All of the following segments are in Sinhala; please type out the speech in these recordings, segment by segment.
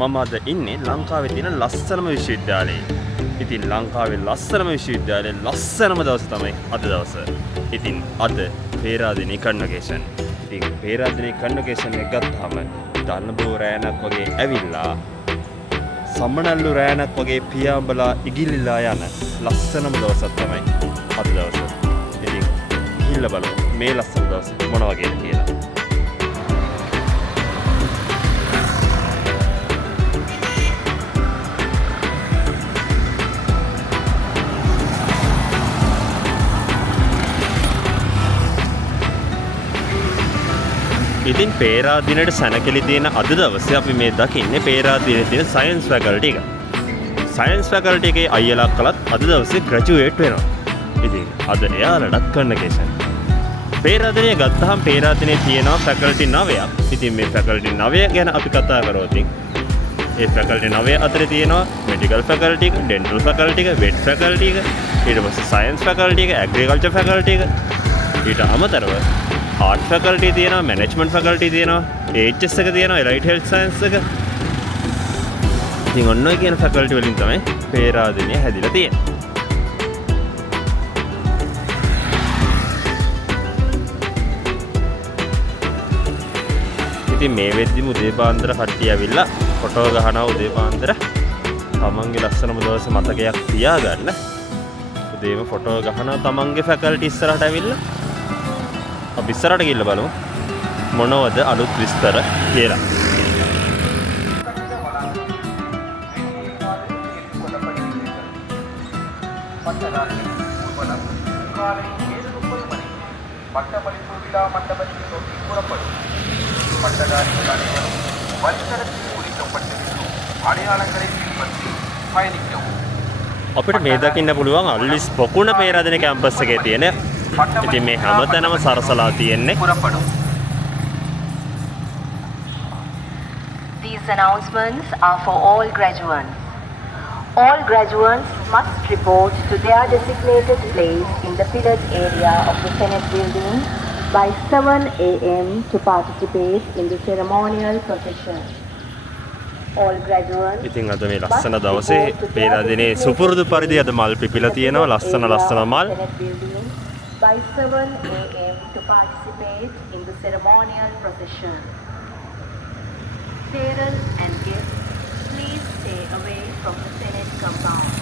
මම අද ඉන්නේ ලංකාවේ තියෙන ලස්සනම විශ්වවිද්‍යාලයේ. ඉතින් ලංකාවේ ලස්සනම විශ්වවිද්‍යාලයේ ලස්සනම දවස තමයි අද දවස. ඉතින් අද පේරාදෙණිය කන්වොකේෂන්. ඉතින් පේරාදෙණිය කන්වොකේෂන් එක ගත්තාම දන්නබෝ රෑනක් වගේ ඇවිල්ලා සම්මනල්ලු රෑනක් වගේ පියාඹලා ඉගිලිලා යන ලස්සනම දවසක් තමයි අද දවස. ඉතින් ගිහිල්ලා බලමු මේ ලස්සන දවස මොන වගේද කියලා. ඉතින් පේරාදෙණියට සැනකෙලි තියෙන අද දවසේ අපි මේ දකින්නේ පේරාදෙණියේ තියෙන සයන්ස් ෆැකල්ටි එක. සයන්ස් ෆැකල්ටි එකේ අයියලා කළත් අද දවසේ ග්‍රැජුවේට් වෙනවා. ඉතින් අද එයාලටත් කන්වොකේෂන්. පේරාදෙණිය ගත්තාම පේරාදෙණියේ තියෙනවා ෆැකල්ටි 9ක්. ඉතින් මේ ෆැකල්ටි 9 ගැන අපි කතා කරොත් ඒ ෆැකල්ටි 9 අතරේ තියෙනවා මෙඩිකල් ෆැකල්ටි එක, ඩෙන්ටල් ෆැකල්ටි එක, වෙට් ෆැකල්ටි එක, ඊට පස්සේ සයන්ස් ෆැකල්ටි එක, ඇග්‍රිකල්චර් ෆැකල්ටි එක. ඊට අමතරව ආර්ට් ෆැකල්ටි තියෙනවා, මැනේජ්මන්ට් ෆැකල්ටි තියෙනවා, HS එක තියෙනවා, එලයිට් හෙල්ත් සයන්ස් එක. ඉතින් ඔන්න ඔය කියන ෆැකල්ටි වලින් තමයි පේරාදෙණිය හැදිලා තියෙන්නේ. ඉතින් මේ වෙද්දිම උදේ පාන්දර කට්ටිය ඇවිල්ලා ෆොටෝ ගහනවා උදේ පාන්දර. තමන්ගේ ලස්සනම දවසේ මතකයක් තියාගන්න. උදේම ෆොටෝ ගහනවා තමන්ගේ ෆැකල්ටි ඉස්සරහට ඇවිල්ලා. අපි ඉස්සරහට ගිහිල්ලා බලමු මොනවද අලුත් විස්තර කියලා. අපිට මේ දකින්න පුළුවන් අල්විස් පොකුණ පේරාදෙණිය කැම්පස් එකේ තියෙන ඉතින් මේ හැමතැනම සරසලා තියෙන්නේ. These announcements are for all graduates. All graduates must report to their designated place in the pillared area of the Senate building by 7 a.m. to participate in the ceremonial procession. All graduates ඉතින් අද මේ ලස්සන දවසේ පේරාදෙණියේ සුපුරුදු පරිදි අද මල් පිපිලා තියෙනවා ලස්සන මල්. By 7 a.m. to participate in the ceremonial procession. Parents and guests, please stay away from the Senate compound.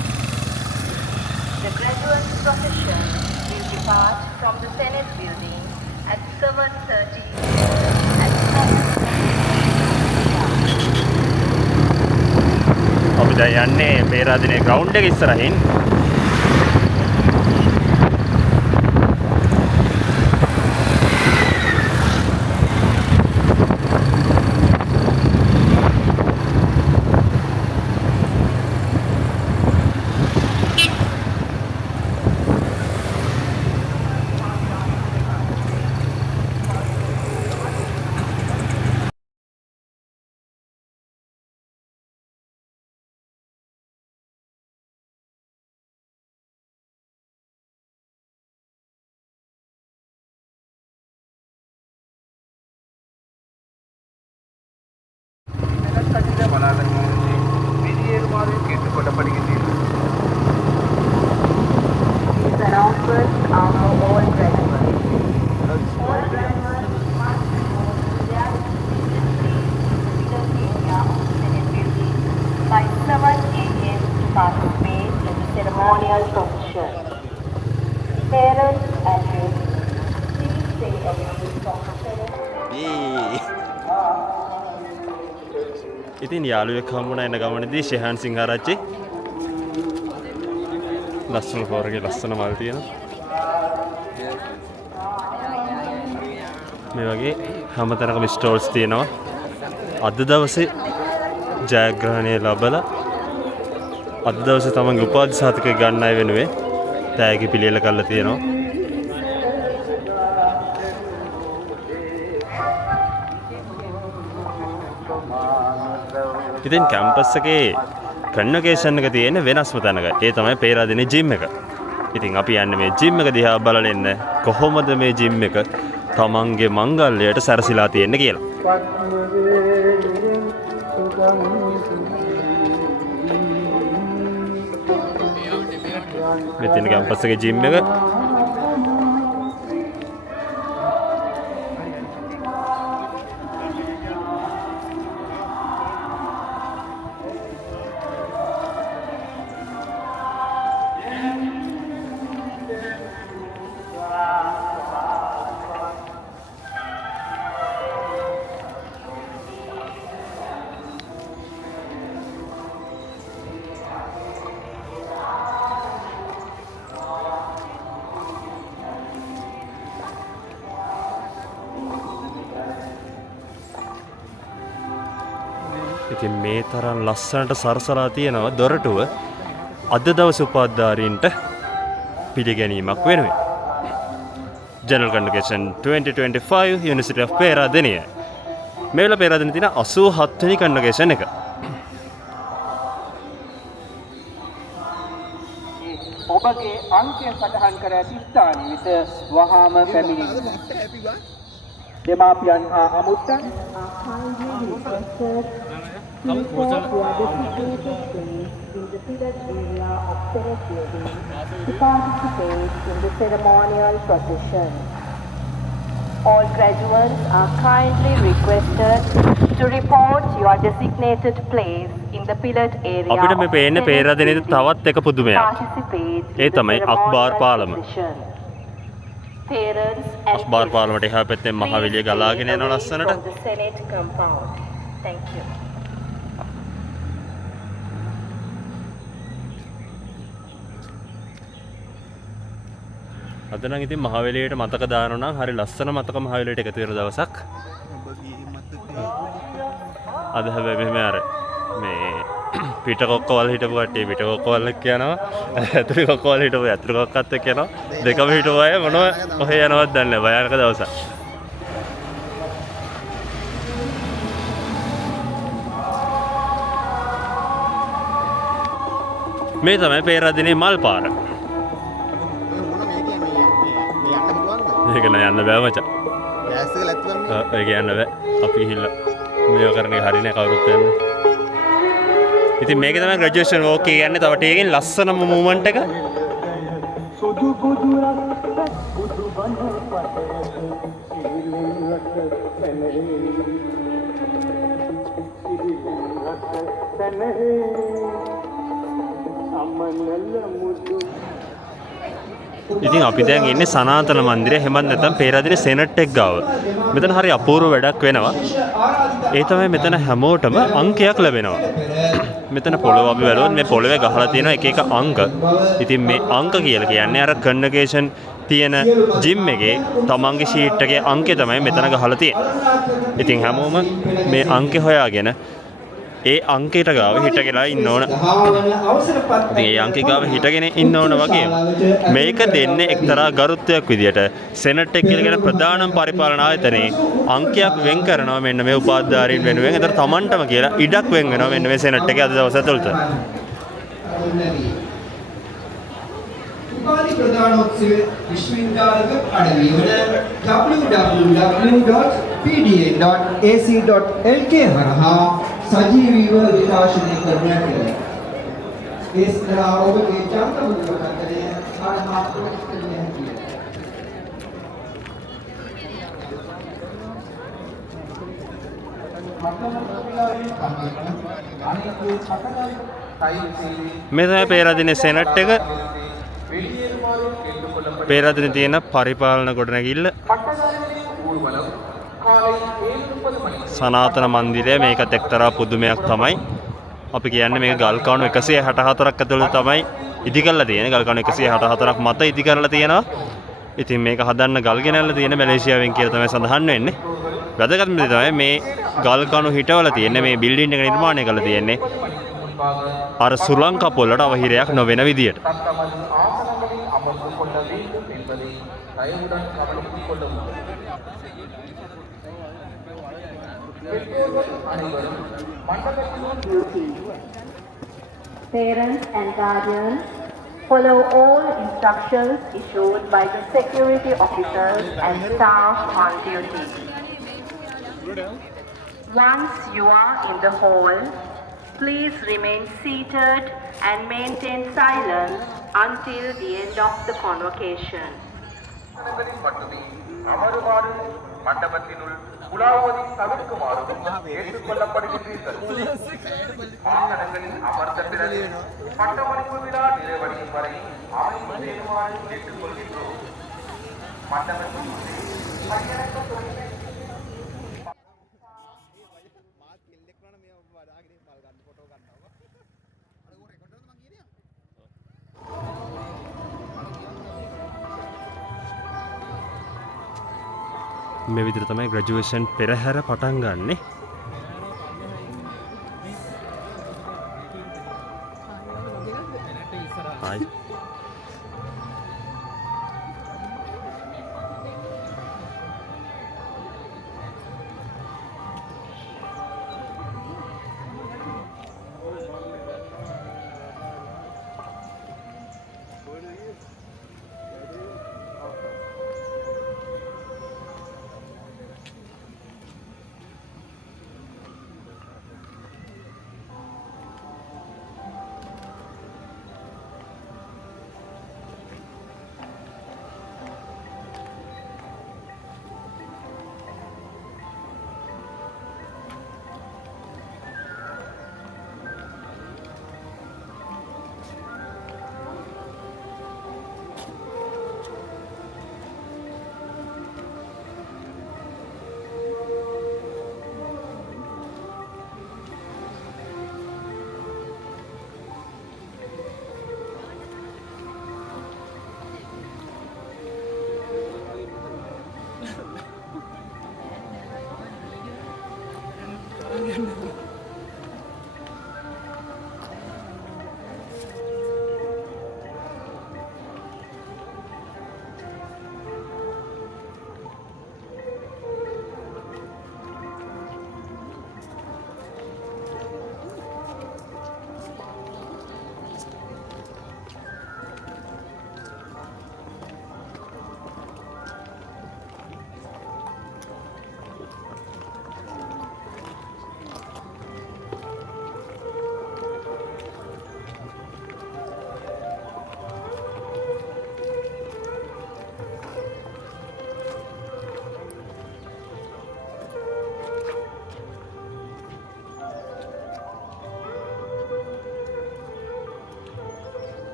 The graduates procession will depart from the Senate building at 7:30 අපි දැන් යන්නේ පේරාදෙණියේ ග්‍රවුන්ඩ් එක ඉස්සරහින්. These announcements are for all graduates. All graduates must report to their designated place in the pillared area of the Senate building by 7 a.m. to participate in the ceremonial procession. Parents and guests, please stay away from the Senate. ඉතින් යාළුවෙක් හම්බුණා එන ගමනේදී ෂෙහාන් සිංහාරච්චි ලස්සන පොරගේ ලස්සන මල් තියෙනවා. මේ වගේ හැමතැනකම ස්ටෝල්ස් තියෙනවා. අද දවසේ ජයග්‍රහණය ලැබලා අද දවසේ තමන්ගේ උපාධි සහතිකය ගන්න අය වෙනුවෙන් තෑගි පිළියෙල කරලා තියෙනවා. ඉතින් කැම්පස් එකේ කන්වොකේෂන් එක තියෙන වෙනස්ම තැනක. ඒ තමයි පේරාදෙණිය ජිම් එක. ඉතින් අපි යන්නේ මේ ජිම් එක දිහා බලලා එන්න කොහොමද මේ ජිම් එක තමන්ගේ මංගල්‍යයට සැරසිලා තියෙන්නේ කියලා. මෙතන කැම්පස් එකේ ජිම් එක. ඉතින් මේ තරම් ලස්සනට සරසලා තියෙනවා දොරටුව අද දවසේ උපාධාරීන්ට පිළිගැනීමක් වෙනුවෙන්. General Convocation 2025 University of Peradeniya. මේ වෙලාව පෙරාදෙණිය තියෙන 87 වෙනි convocation එක. ඔබගේ අංකය සටහන් කර ඇති ස්ථානයේ විත වහාම පැමිණෙන්න. දෙමාපියන් හා අමුත්තන් to participate in the ceremonial procession. All graduates are kindly requested to report your designated place in the pillared area. අපිට මේ පේන්නේ පේරාදෙණියේ තවත් එක පුදුමයක්. ඒ තමයි අක්බාර් පාලම. අක්බාර් පාලමට එහා පැත්තෙන් මහවැලිය ගලාගෙන යනවා ලස්සනට. Thank you. අද නම් ඉතින් මහවැලියට මතක දානවා නම් හරි ලස්සන මතක මහවැලියට එකතු වෙන දවසක්. අද හැබැයි මෙහෙම අර මේ පිටකොක්කවල හිටපු කට්ටිය පිටකොක්කවල කියනවා. ඇතුළේ කොක්කවල හිටපු ඇතුළේ කොක්කත් එක්ක යනවා. දෙකම හිටපු අය මොනව කොහේ යනවද දන්නේ නැහැ. භයානක දවසක්. මේ තමයි පේරාදෙණියේ මල් පාර. ඒක නෑ යන්න බෑ මචං. ගෑස් එක ලැත් ගන්න. ඒක යන්න බෑ. අපි ගිහිල්ලා මේව කරන එක හරිනේ කවුරුත් යන්නේ. ඉතින් මේක තමයි ග්‍රැජුවේෂන් වෝක් එක කියන්නේ. තව ටිකකින් ලස්සනම මූවමන්ට් එක. සුදු කුදුරක් කුදු බඳ පත ඉතින් අපි දැන් ඉන්නේ සනාතන මන්දිරය. එහෙමත් නැත්නම් පේරාදෙණිය සෙනට් එක ගාව. මෙතන හරි අපූර්ව වැඩක් වෙනවා. ඒ තමයි මෙතන හැමෝටම අංකයක් ලැබෙනවා. මෙතන පොළොව අපි බැලුවොත් මේ පොළොවේ ගහලා තියෙන එක එක අංක. ඉතින් මේ අංක කියලා කියන්නේ අර කන්වර්සේෂන් තියෙන ජිම් එකේ තමන්ගේ ෂීට් එකේ අංකය තමයි මෙතන ගහලා තියෙන්නේ. ඉතින් හැමෝම මේ අංකේ හොයාගෙන ඒ අංකයට ගාව හිටගෙන ඉන්න ඕන. ඉතින් ඒ අංකේ ගාව හිටගෙන ඉන්න ඕන වගේම මේක දෙන්නේ එක්තරා ගරුත්වයක් විදියට සෙනට් එක කියලා කියන ප්‍රධානම පරිපාලන ආයතනයේ අංකයක් වෙන් කරනවා මෙන්න මේ උපාධාරීන් වෙනුවෙන්. ඒතර තමන්ටම කියලා ඉඩක් වෙන් වෙනවා මෙන්න මේ සෙනට් එකේ අද දවස් ඇතුළත. උපාධි ප්‍රදානෝත්සවයේ විශ්වවිද්‍යාලයක අඩවිය වන www.pda.ac.lk හරහා සජීවීව විකාශනය කරනු ඇත. ඒ සඳහා ඔබගේ ජාතක මුද්‍රණය හරහා ප්‍රතික්‍රියා හැකියි. මේ තමයි පේරාදෙණියේ සෙනට් එක. පේරාදෙණියේ තියෙන පරිපාලන ගොඩනැගිල්ල සනාතන මන්දිරය. මේකත් එක්තරා පුදුමයක් තමයි. අපි කියන්නේ මේක ගල් කණු 164ක් ඇතුළත තමයි ඉදි කරලා තියෙන්නේ. ගල් කණු 164ක් මත ඉදි කරලා තියෙනවා. ඉතින් මේක හදන්න ගල් ගෙනල්ලා තියෙන මැලේසියාවෙන් කියලා තමයි සඳහන් වෙන්නේ. වැදගත්ම දේ තමයි මේ ගල් කණු හිටවලා තියෙන්නේ. මේ බිල්ඩින් එක නිර්මාණය කරලා තියෙන්නේ අර ශ්‍රී ලංකා පොළට අවහිරයක් නොවන විදියට. Parents and guardians follow all instructions issued by the security officers and staff on duty. Once you are in the hall, please remain seated and maintain silence until the end of the convocation. வாகனங்களில் மட்டுமே அமருமாறு மண்டபத்தினுள் உலாவுவதை தவிர்க்குமாறும் கேட்டுக்கொள்ளப்படுகின்றீர்கள். வாகனங்களில் அமர்ந்த பிறகு பட்டமளிப்பு விழா நிறைவடையும் வரை அமைதி செய்யுமாறு கேட்டுக்கொள்கின்றோம். மண்டபத்தின் உள்ளே கையடக்க தொழிலை මේ විදිහට තමයි ග්‍රැජුවේෂන් පෙරහැර පටන් ගන්නෙ. ආයි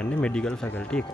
යන්නේ මෙඩිකල් ෆැකල්ටි එක.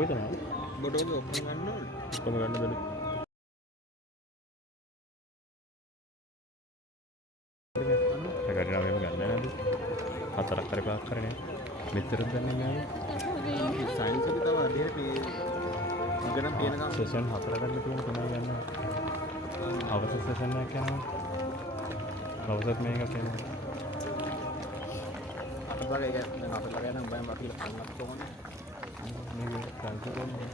කොයිද නෑ? බොඩෝගේ ඔක්කොම ගන්න ඕනේ. කොහොම ගන්නද? කරගෙන මේව ගන්න නේද? හතරක් කර පහක් කරනේ. මෙතරම් ගන්න නෑ. සයින්ස් එක තමයි අධ්‍යයනය ඉගෙන පේනකම් සෙෂන් 4 ගන්න තියෙන කෙනා ගන්න. අවසන් සෙෂන් එකක් යනවා. අවසත් මේක කියනවා. අපේ ඒක නම් අපේ ළඟ නම් බයම් අපි කන්නත් ඕනේ. මේක ट्रांसफर කරනවා.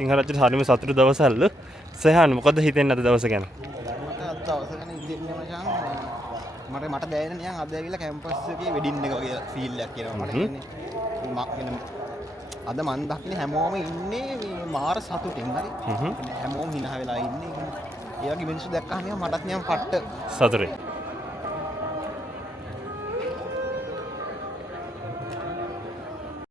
සිංහරජ්ජට හරිම සතුටු දවසල්ලු. සහන් මොකද හිතෙන්නේ අද දවස ගැන? මට අද දවස ගැන ඉතින්නේ මචං මට දැනෙන නිකන් අද ඇවිල්ලා කැම්පස් එකේ වෙඩින් එක වගේ ෆීල් එකක් එනවා මට කියන්නේ. අද මන් දකින්නේ හැමෝම ඉන්නේ මේ මාර සතුටින් හරි. හැමෝම hina වෙලා ඉන්නේ. ඒ වගේ මිනිස්සු දැක්කම මටත් නිකන් පට්ට සතුටේ.